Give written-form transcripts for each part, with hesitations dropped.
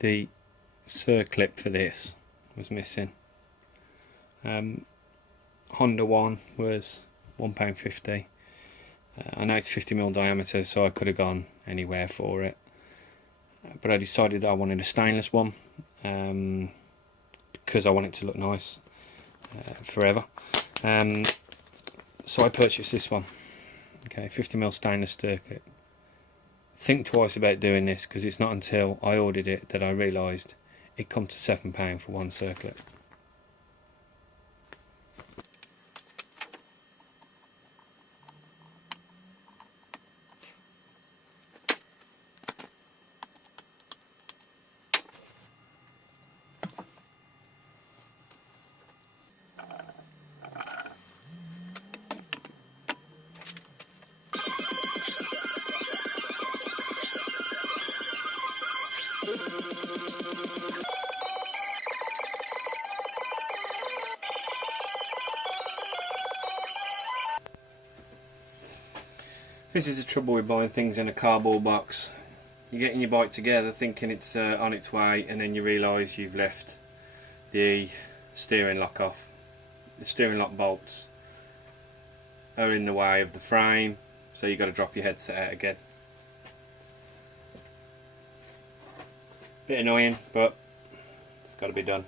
the circlip for this was missing. Honda one was £1.50. I know it's 50mm diameter, so I could have gone anywhere for it, but I decided I wanted a stainless one because I want it to look nice forever. So I purchased this one. Okay, 50mm stainless circlip. Think twice about doing this, because it's not until I ordered it that I realised it come to £7 for one circlip. This is the trouble with buying things in a cardboard box. You're getting your bike together thinking it's on its way, and then you realise you've left the steering lock off. The steering lock bolts are in the way of the frame, so you've got to drop your headset out again. Bit annoying, but it's got to be done.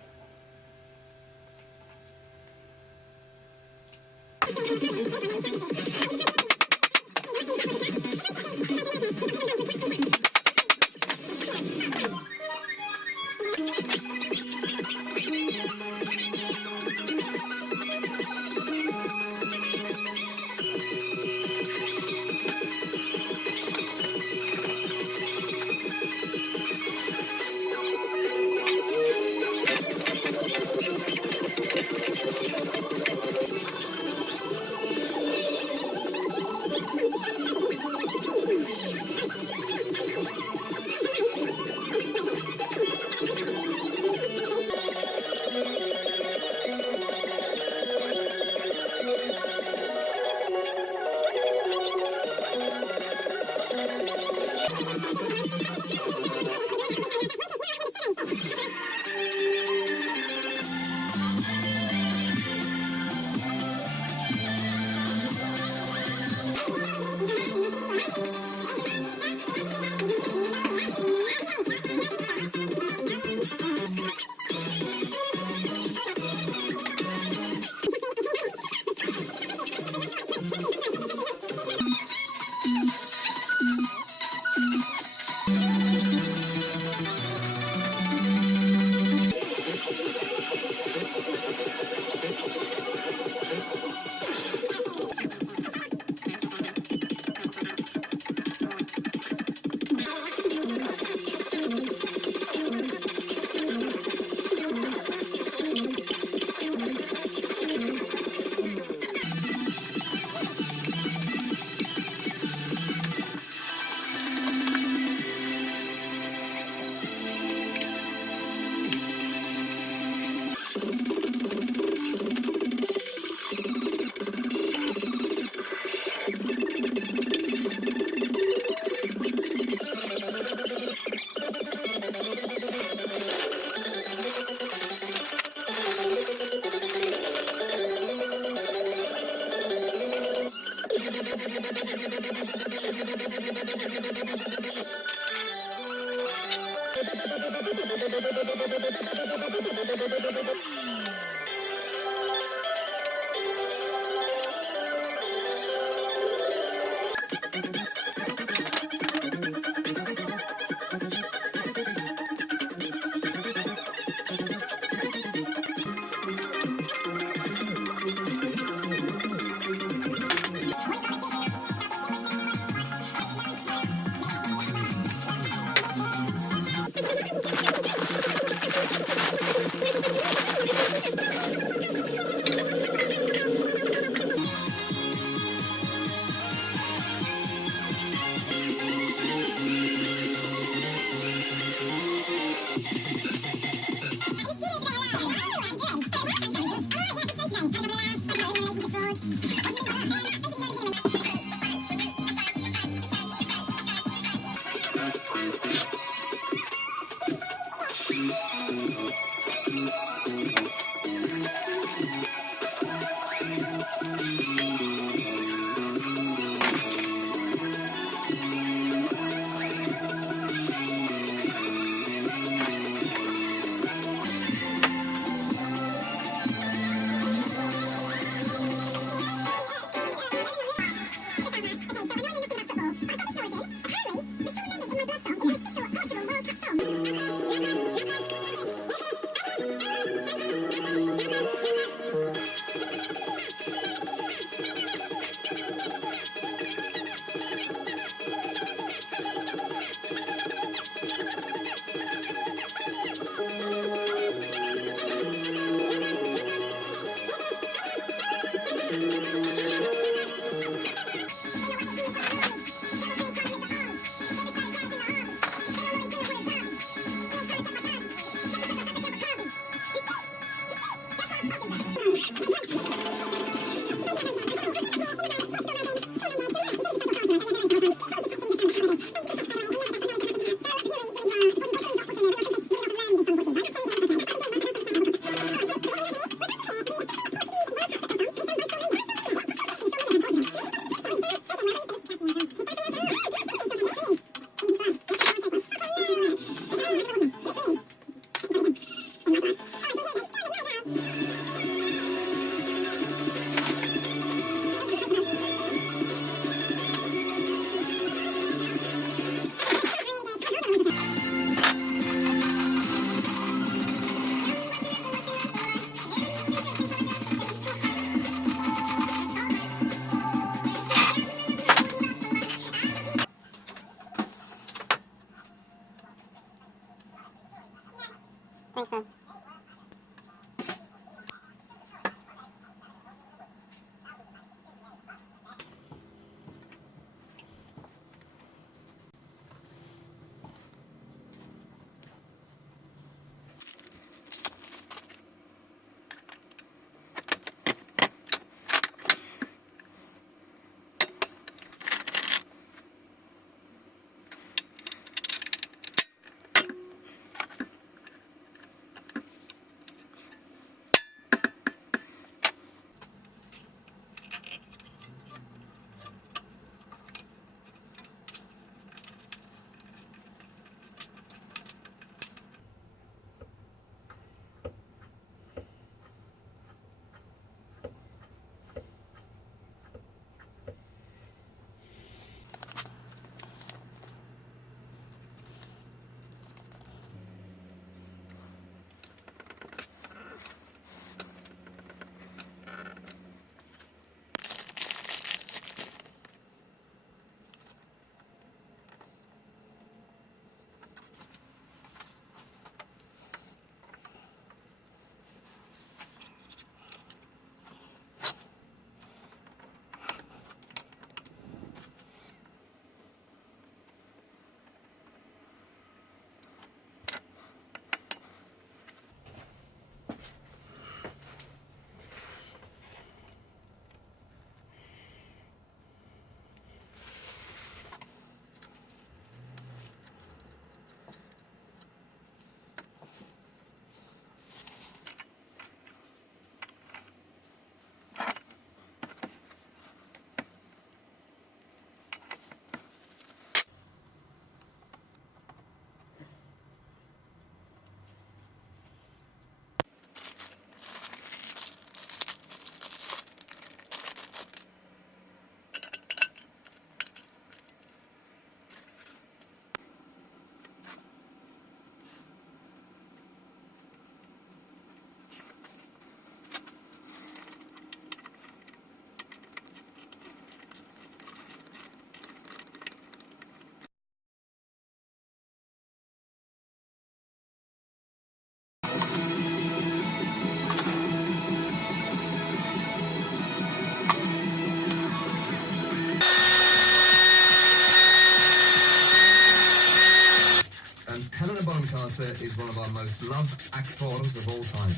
Carter is one of our most loved actors of all time.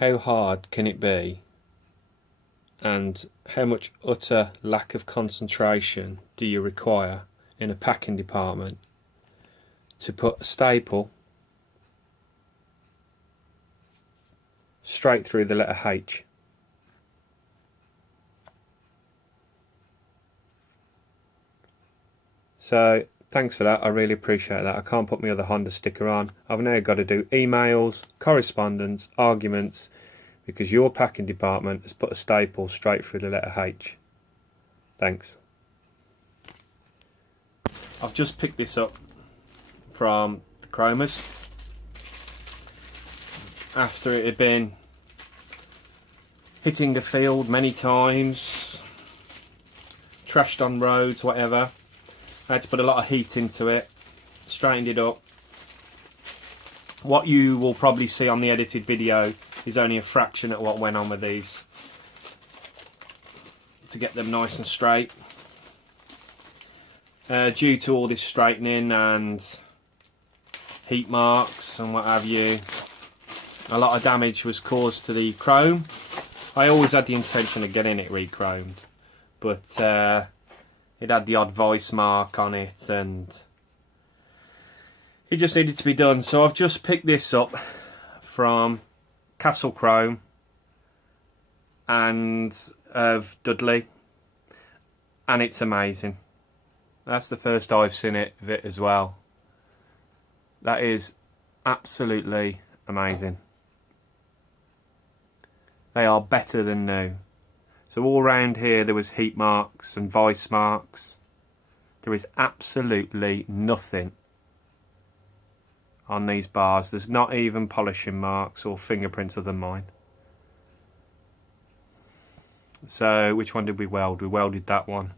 How hard can it be? And how much utter lack of concentration do you require in a packing department to put a staple straight through the letter H. So thanks for that, I really appreciate that. I can't put my other Honda sticker on. I've now got to do emails, correspondence, arguments, because your packing department has put a staple straight through the letter H. Thanks. I've just picked this up from the chromers after it had been hitting the field many times, trashed on roads, whatever. I had to put a lot of heat into it, straightened it up. What you will probably see on the edited video is only a fraction of what went on with these to get them nice and straight. Due to all this straightening and heat marks and what have you, a lot of damage was caused to the chrome. I always had the intention of getting it re-chromed, but it had the odd vice mark on it and it just needed to be done. So I've just picked this up from Castle Chrome and of Dudley, and it's amazing. That's the first I've seen of it as well. That is absolutely amazing. They are better than new. So all around here there was heat marks and vice marks. There is absolutely nothing on these bars. There's not even polishing marks or fingerprints other than mine. So which one did we weld? We welded that one.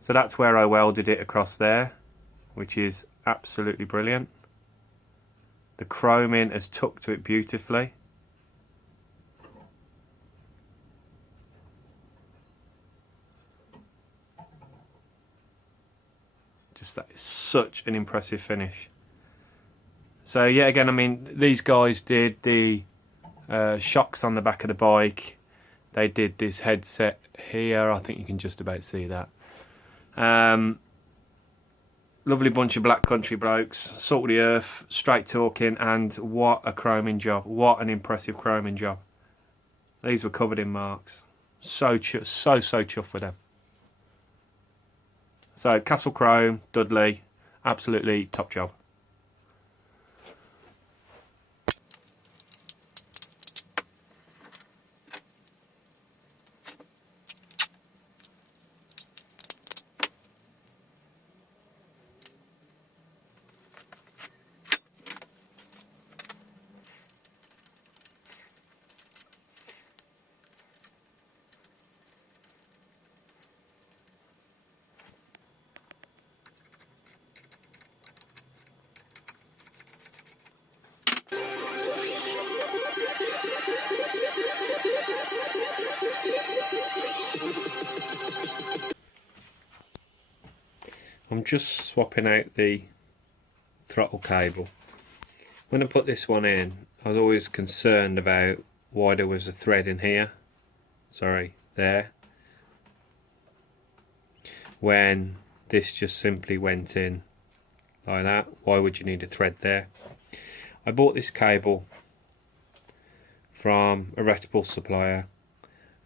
So that's where I welded it across there, which is absolutely brilliant. The chroming has tucked to it beautifully. Just that is such an impressive finish. So yeah, again, I mean, these guys did the shocks on the back of the bike. They did this headset here. I think you can just about see that. Lovely bunch of black country blokes, salt of the earth, straight talking, and what a chroming job. What an impressive chroming job. These were covered in marks. So chuffed with them. So Castle Chrome, Dudley, absolutely top job. I'm just swapping out the throttle cable. When I put this one in, I was always concerned about why there was a thread in here. Sorry, there. When this just simply went in like that. Why would you need a thread there? I bought this cable from a reputable supplier,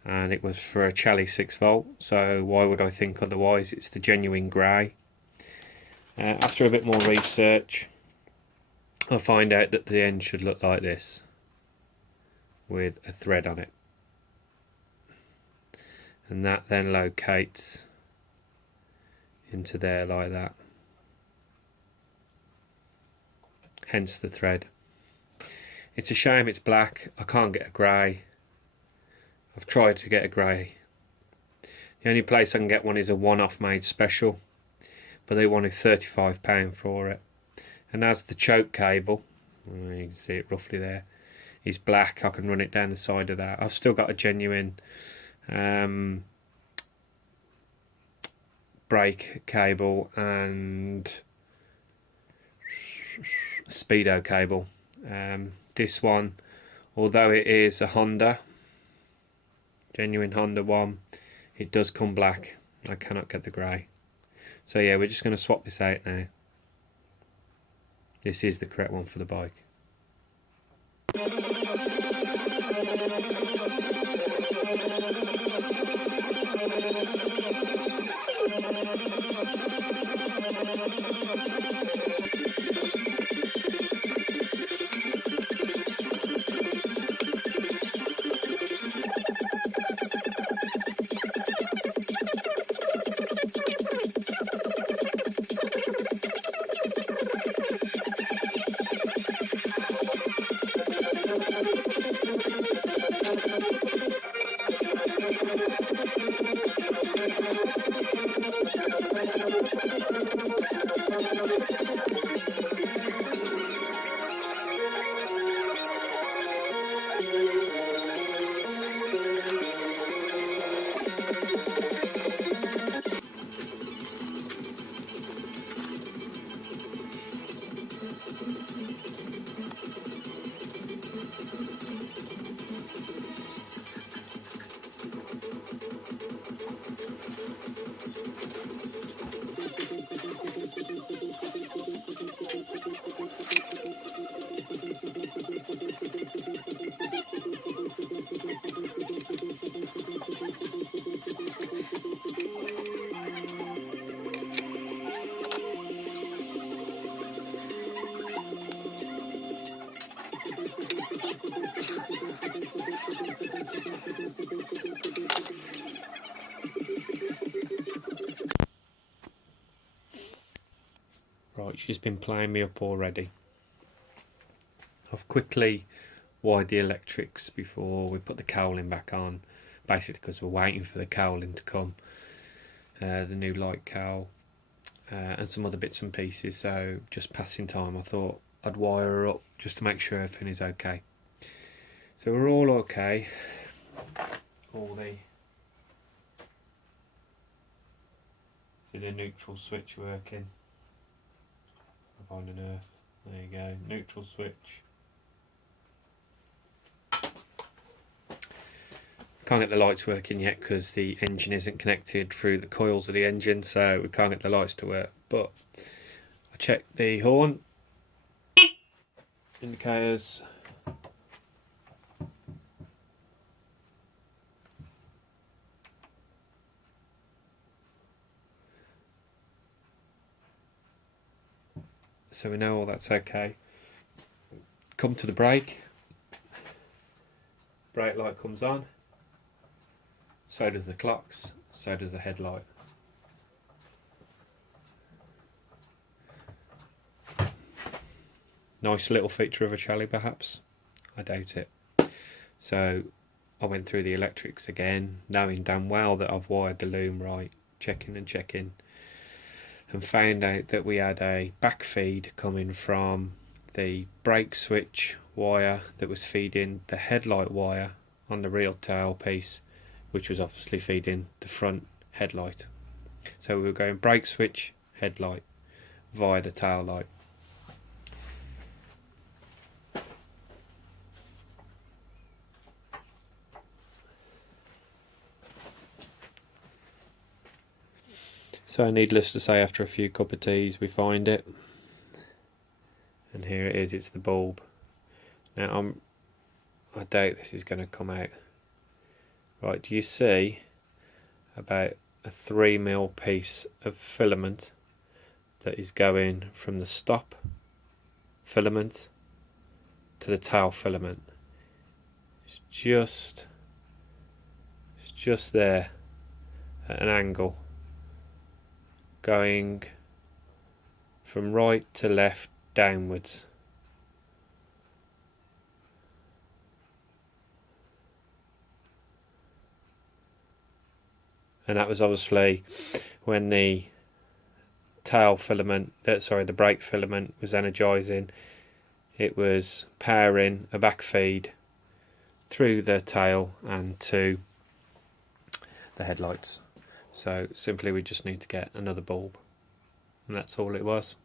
and it was for a Chaly 6 volt, so why would I think otherwise? It's the genuine grey. After a bit more research, I find out that the end should look like this, with a thread on it, and that then locates into there like that, hence the thread. It's a shame it's black. I can't get a grey. I've tried to get a grey. The only place I can get one is a one-off made special, but they wanted £35 for it. And as the choke cable, you can see it roughly there, is black, I can run it down the side of that. I've still got a genuine brake cable and speedo cable. This one, although it is a Honda, genuine Honda one, it does come black. I cannot get the grey. So yeah, we're just going to swap this out now. This is the correct one for the bike. Right, she's been playing me up already. I've quickly wired the electrics before we put the cowling back on, basically because we're waiting for the cowling to come, the new light cowl, and some other bits and pieces. So just passing time, I thought I'd wire her up just to make sure everything is okay. So we're all okay. See the neutral switch working. Find an earth. There you go. Neutral switch. Can't get the lights working yet because the engine isn't connected through the coils of the engine, so we can't get the lights to work. But I checked the horn indicators. So we know all that's okay. Come to the brake. Brake light comes on. So does the clocks. So does the headlight. Nice little feature of a Chaly perhaps. I doubt it. So I went through the electrics again, knowing damn well that I've wired the loom right, checking and checking, and found out that we had a back feed coming from the brake switch wire that was feeding the headlight wire on the real tail piece, which was obviously feeding the front headlight. So we were going brake switch, headlight via the tail light. So needless to say, after a few cup of teas we find it, and here it is. It's the bulb. Now I doubt this is going to come out. Right, do you see about a 3mm piece of filament that is going from the stop filament to the tail filament? It's just there at an angle, going from right to left downwards. And that was obviously when the tail filament, the brake filament was energizing. It was powering a back feed through the tail and to the headlights. So simply we just need to get another bulb, and that's all it was.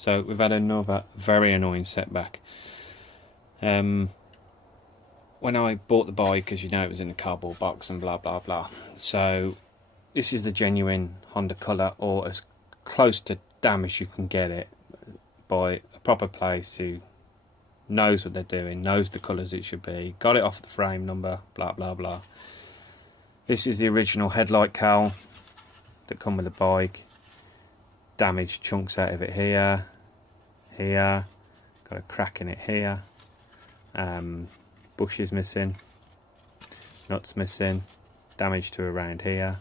So we've had another very annoying setback. When I bought the bike, as you know, it was in a cardboard box and blah blah blah. So this is the genuine Honda colour, or as close to damn as you can get it, by a proper place who knows what they're doing, knows the colours it should be, got it off the frame number, blah blah blah. This is the original headlight cowl that come with the bike. Damaged chunks out of it here, got a crack in it here, bushes missing, nuts missing, damage to around here,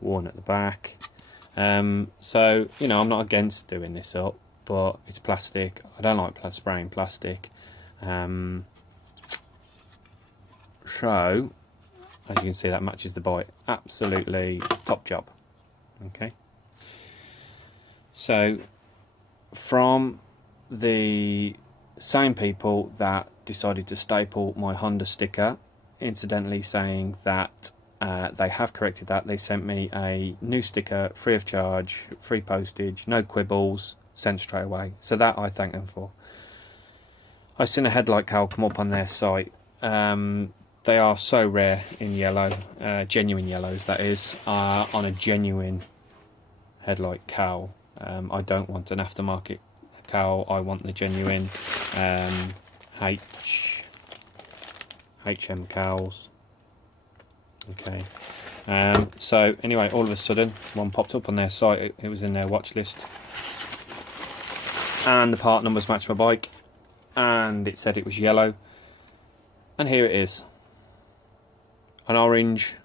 worn at the back. So, you know, I'm not against doing this up, but it's plastic. I don't like spraying plastic. So, as you can see, that matches the bike. Absolutely top job. Okay. So from the same people that decided to staple my Honda sticker, incidentally saying that they have corrected that, they sent me a new sticker free of charge, free postage, no quibbles, sent straight away. So that I thank them for. I seen a headlight cowl come up on their site. They are so rare in yellow, genuine yellows that is, on a genuine headlight cowl. I don't want an aftermarket cowl, I want the genuine HM cowls. Okay. So anyway, all of a sudden one popped up on their site. It was in their watch list, and the part numbers matched my bike, and it said it was yellow, and here it is, an orange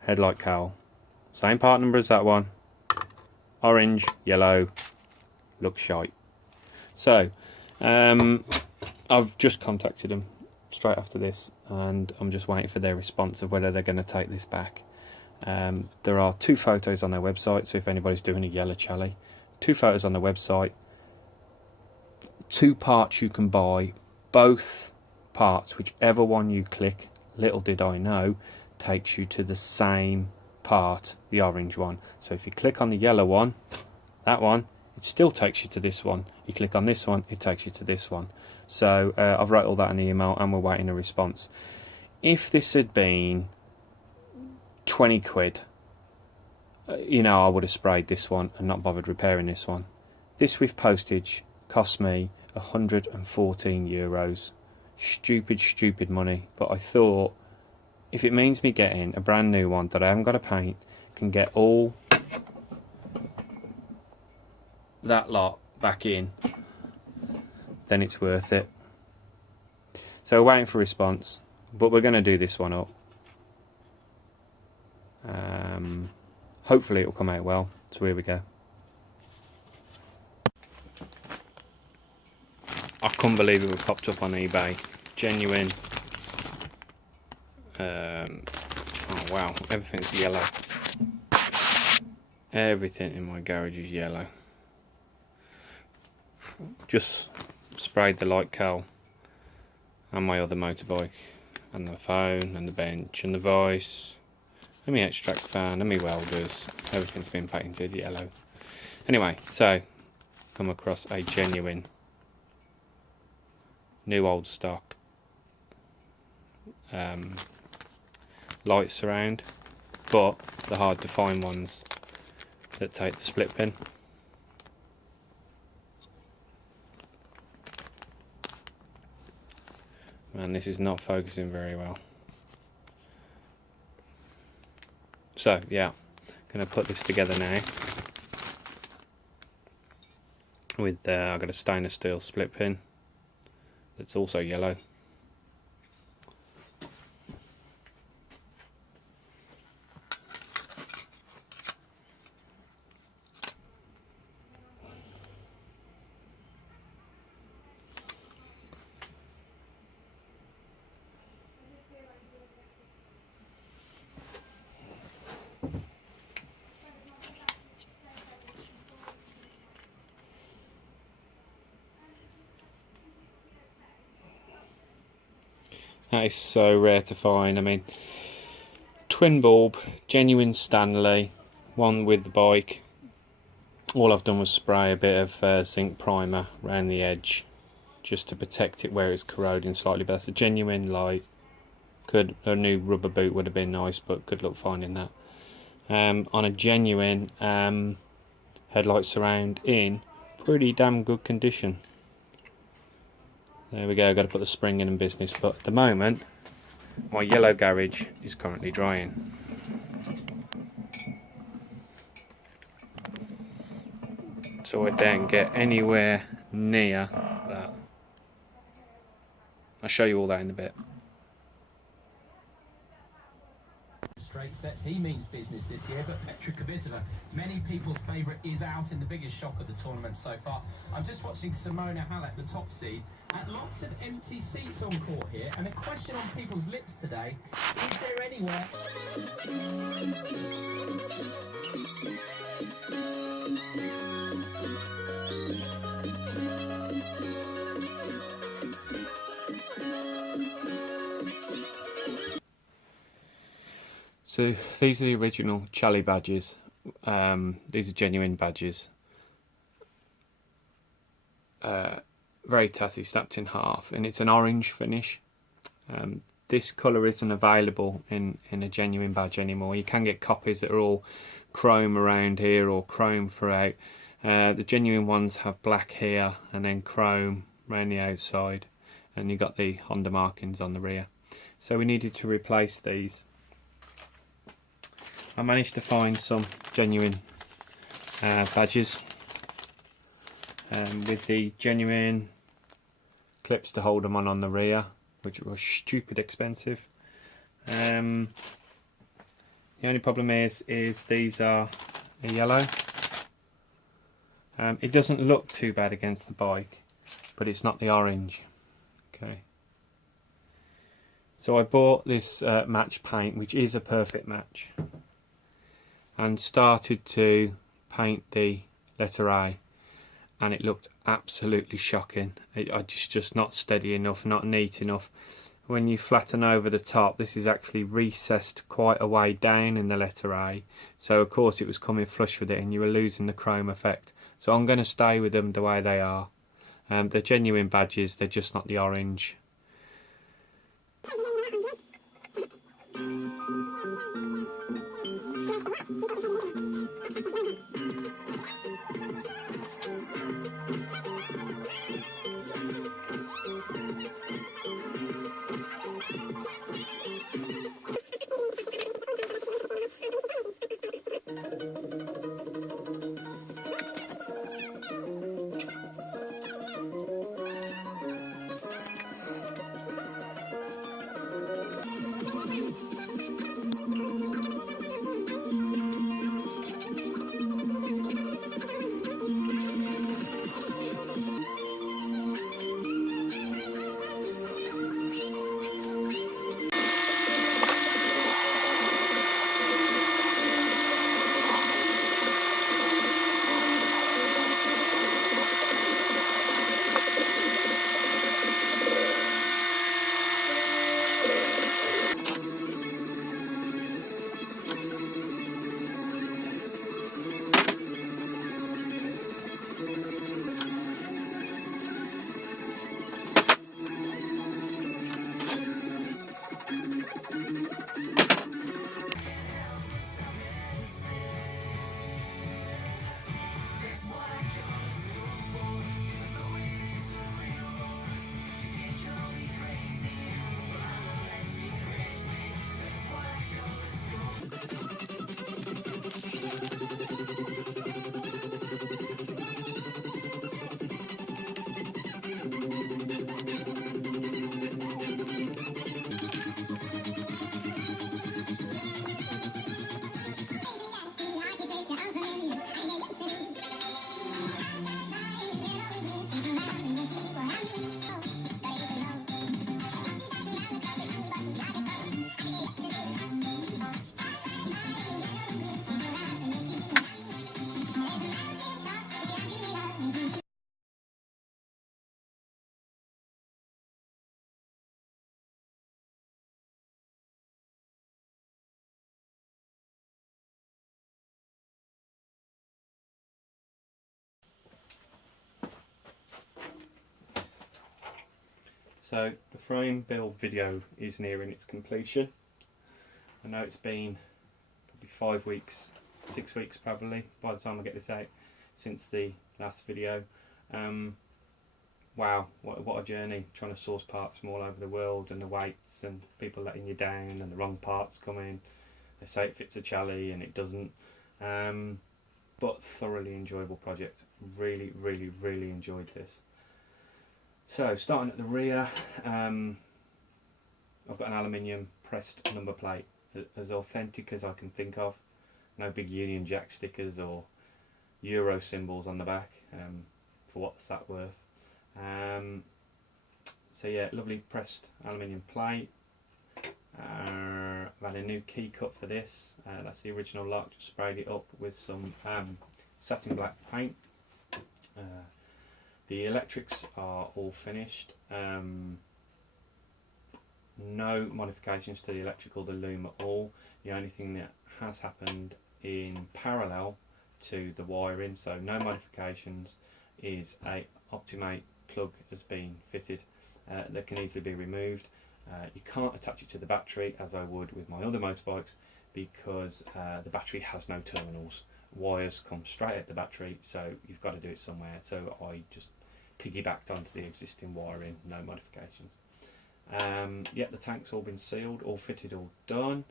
headlight cowl, same part number as that one, orange, yellow, looks shite. So I've just contacted them straight after this, and I'm just waiting for their response of whether they're going to take this back. There are 2 photos on their website, so if anybody's doing a yellow Chaly, 2 photos on the website, 2 parts you can buy, both parts, whichever one you click, little did I know, takes you to the same part, the orange one. So if you click on the yellow one, that one, it still takes you to this one. You click on this one, it takes you to this one. So I've wrote all that in the email, and we're waiting a response. If this had been 20 quid, you know, I would have sprayed this one and not bothered repairing this one. This with postage cost me 114 euros. Stupid money, but I thought if it means me getting a brand new one that I haven't got to paint, can get all that lot back in, then it's worth it. So we're waiting for a response, but we're going to do this one up. Hopefully it'll come out well. So here we go. I couldn't believe it was popped up on eBay. Genuine. Oh wow, everything's yellow. Everything in my garage is yellow. Just sprayed the light cowl on my other motorbike, and the phone, and the bench, and the vice, and my extract fan, and my welders. Everything's been painted yellow. Anyway, so come across a genuine new old stock light surround, but the hard to find ones that take the split pin. Man, this is not focusing very well. So yeah, gonna put this together now with I've got a stainless steel split pin that's also yellow. That is so rare to find. I mean, twin bulb, genuine Stanley, one with the bike. All I've done was spray a bit of zinc primer around the edge just to protect it where it's corroding slightly, but that's a genuine light. A new rubber boot would have been nice, but good luck finding that. On a genuine headlight surround in pretty damn good condition. There we go, got to put the spring in business, but at the moment my yellow garage is currently drying. So I don't get anywhere near that. I'll show you all that in a bit. Straight sets, he means business this year, but Pt3, many people's favourite, is out in the biggest shock of the tournament so far. I'm just watching Simona Halep, the top seed, and lots of empty seats on court here, and a question on people's lips today, is there anywhere... So these are the original Chaly badges. These are genuine badges. Very tatty, snapped in half, and it's an orange finish. This colour isn't available in a genuine badge anymore. You can get copies that are all chrome around here or chrome throughout. The genuine ones have black here and then chrome around the outside, and you got the Honda markings on the rear. So we needed to replace these. I managed to find some genuine badges with the genuine clips to hold them on the rear, which was stupid expensive. The only problem is these are yellow. It doesn't look too bad against the bike, but it's not the orange. Okay. So I bought this match paint, which is a perfect match, and started to paint the letter A, and it looked absolutely shocking. It's just not steady enough, not neat enough. When you flatten over the top, this is actually recessed quite a way down in the letter A, so of course it was coming flush with it and you were losing the chrome effect. So I'm going to stay with them the way they are. They're genuine badges, they're just not the orange. So the frame build video is nearing its completion. I know it's been probably 5 weeks, 6 weeks probably by the time I get this out since the last video. Wow, what a journey, trying to source parts from all over the world, and the weights and people letting you down and the wrong parts coming. They say it fits a Chaly and it doesn't. But thoroughly enjoyable project. Really enjoyed this. So starting at the rear, I've got an aluminium pressed number plate, as authentic as I can think of. No big Union Jack stickers or Euro symbols on the back, for what's that worth. So yeah, lovely pressed aluminium plate. I've had a new key cut for this. That's the original lock, just sprayed it up with some satin black paint. The electrics are all finished. no modifications to the electrical, the loom at all. The only thing that has happened in parallel to the wiring, so no modifications, is a Optimate plug has been fitted that can easily be removed. You can't attach it to the battery as I would with my other motorbikes, because the battery has no terminals. Wires come straight at the battery, so you've got to do it somewhere. So I just piggybacked onto the existing wiring, no modifications. Yeah, the tank's all been sealed, all fitted, all done.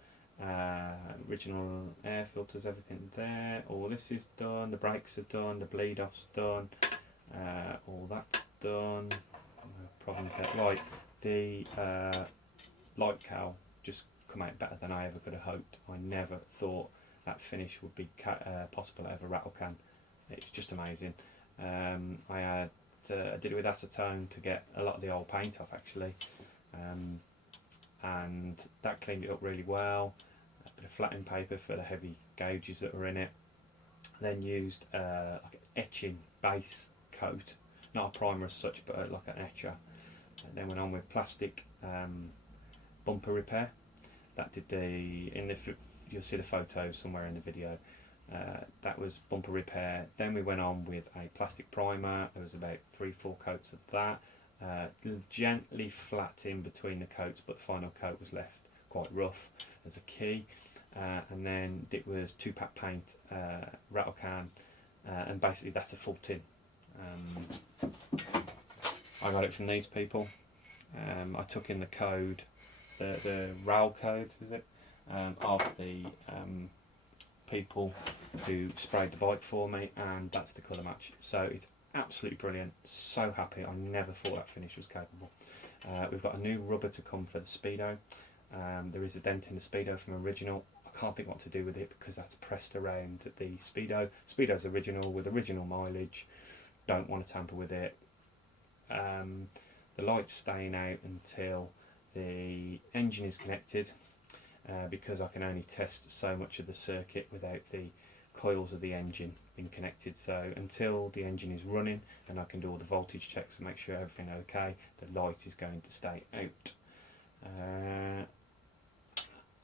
Original air filters, everything there. All this is done. The brakes are done. The bleed off's done. All that's done. No problems there. Right, the light cowl just come out better than I ever could have hoped. I never thought that finish would be possible out of a rattle can. It's just amazing. I did it with acetone to get a lot of the old paint off, actually, and that cleaned it up really well. A bit of flattening paper for the heavy gauges that were in it. Then used like an etching base coat, not a primer as such, but like an etcher. And then went on with plastic bumper repair. That did you'll see the photos somewhere in the video. That was bumper repair. Then we went on with a plastic primer. There was about 3-4 coats of that. Gently flat in between the coats, but the final coat was left quite rough as a key. And then it was 2-pack paint, rattle can, and basically that's a full tin. I got it from these people. I took in the code, the RAL code, is it, of the people who sprayed the bike for me, and that's the colour match. So it's absolutely brilliant. So happy. I never thought that finish was capable. We've got a new rubber to come for the Speedo. There is a dent in the Speedo from original. I can't think what to do with it because that's pressed around the Speedo. Speedo's original with original mileage. Don't want to tamper with it. The light's staying out until the engine is connected, because I can only test so much of the circuit without the coils of the engine being connected. So until the engine is running and I can do all the voltage checks and make sure everything's okay, the light is going to stay out.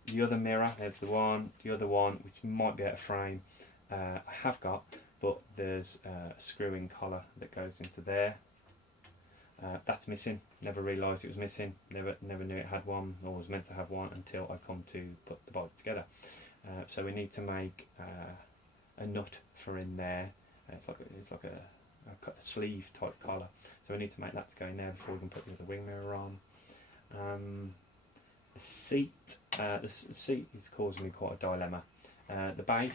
The other mirror, there's the other one which might be out of frame, I have got, but there's a screw-in collar that goes into there. That's missing. Never realised it was missing. Never knew it had one or was meant to have one until I come to put the bike together. So we need to make a nut for in there. It's like a sleeve type collar. So we need to make that to go in there before we can put the other wing mirror on. The seat is causing me quite a dilemma. The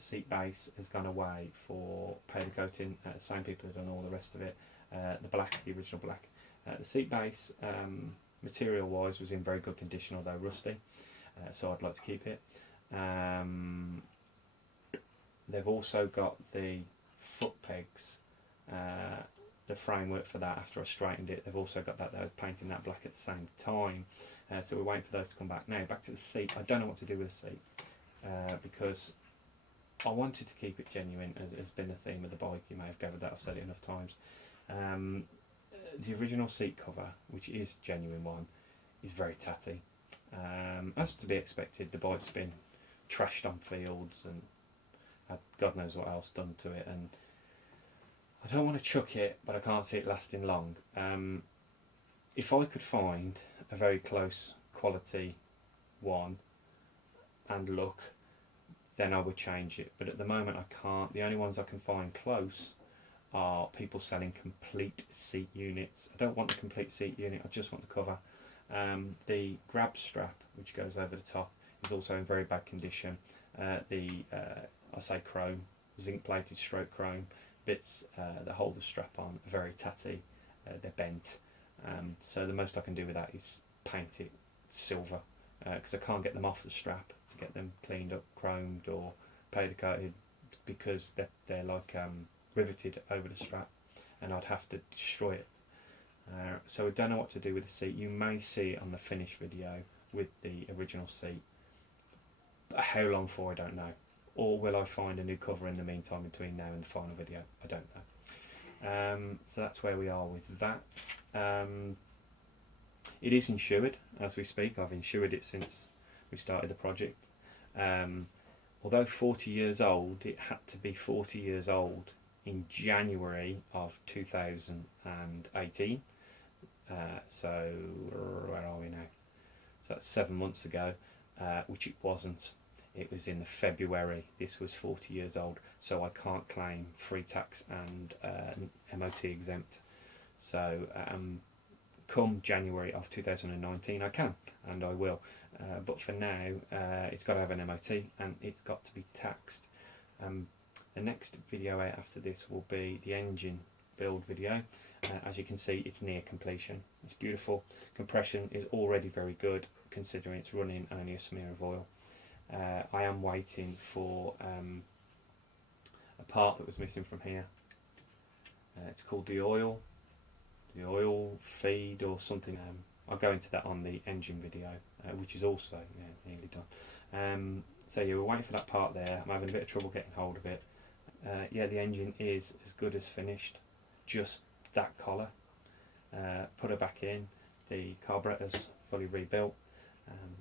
seat base has gone away for powder coating. The same people have done all the rest of it. The original black. The seat base, material wise, was in very good condition, although rusty, so I'd like to keep it. They've also got the foot pegs, the framework for that after I straightened it. They've also got that, they were painting that black at the same time, so we're waiting for those to come back. Now back to the seat. I don't know what to do with the seat, because I wanted to keep it genuine, as has been the theme of the bike. You may have gathered that, I've said it enough times. The original seat cover, which is genuine one, is very tatty. As to be expected, the bike's been trashed on fields and had God knows what else done to it, and I don't want to chuck it, but I can't see it lasting long. If I could find a very close quality one and look, then I would change it, but at the moment I can't. The only ones I can find close are people selling complete seat units. I don't want the complete seat unit, I just want the cover. The grab strap, which goes over the top, is also in very bad condition. I say chrome, zinc plated stroke chrome bits that hold the strap on are very tatty, they're bent. So the most I can do with that is paint it silver, because I can't get them off the strap to get them cleaned up, chromed or powder coated, because they're like riveted over the strap, and I'd have to destroy it. So I don't know what to do with the seat. You may see it on the finished video with the original seat. How long for, I don't know. Or will I find a new cover in the meantime between now and the final video? I don't know. So that's where we are with that. It is insured as we speak. I've insured it since we started the project. Although 40 years old, it had to be 40 years old in January of 2018. So where are we now? So that's 7 months ago, which it wasn't. It was in February. This was 40 years old, so I can't claim free tax and MOT exempt. So come January of 2019 I can, and I will, but for now it's got to have an MOT and it's got to be taxed. The next video out after this will be the engine build video. As you can see, it's near completion. It's beautiful. Compression is already very good considering it's running only a smear of oil. I am waiting for a part that was missing from here. It's called the oil feed or something. I'll go into that on the engine video, which is also nearly done. So yeah, we're waiting for that part there. I'm having a bit of trouble getting hold of it. Yeah, the engine is as good as finished. Just that collar. Put her back in. The carburetor's fully rebuilt,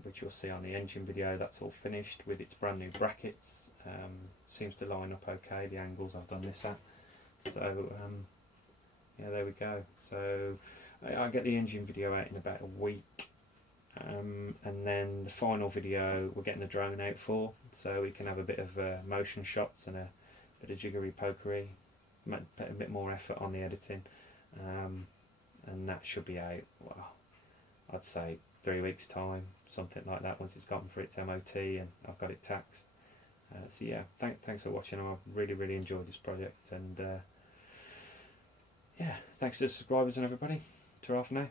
which you'll see on the engine video. That's all finished with its brand new brackets. Seems to line up okay, the angles I've done this at. So yeah, there we go. So I'll get the engine video out in about a week, and then the final video we're getting the drone out for, so we can have a bit of motion shots and a bit of jiggery pokery, put a bit more effort on the editing, and that should be out, well, I'd say 3 weeks time, something like that, once it's gotten for its MOT and I've got it taxed. So yeah, thanks for watching. I've really enjoyed this project, and yeah, thanks to the subscribers and everybody. Ta-ra for now.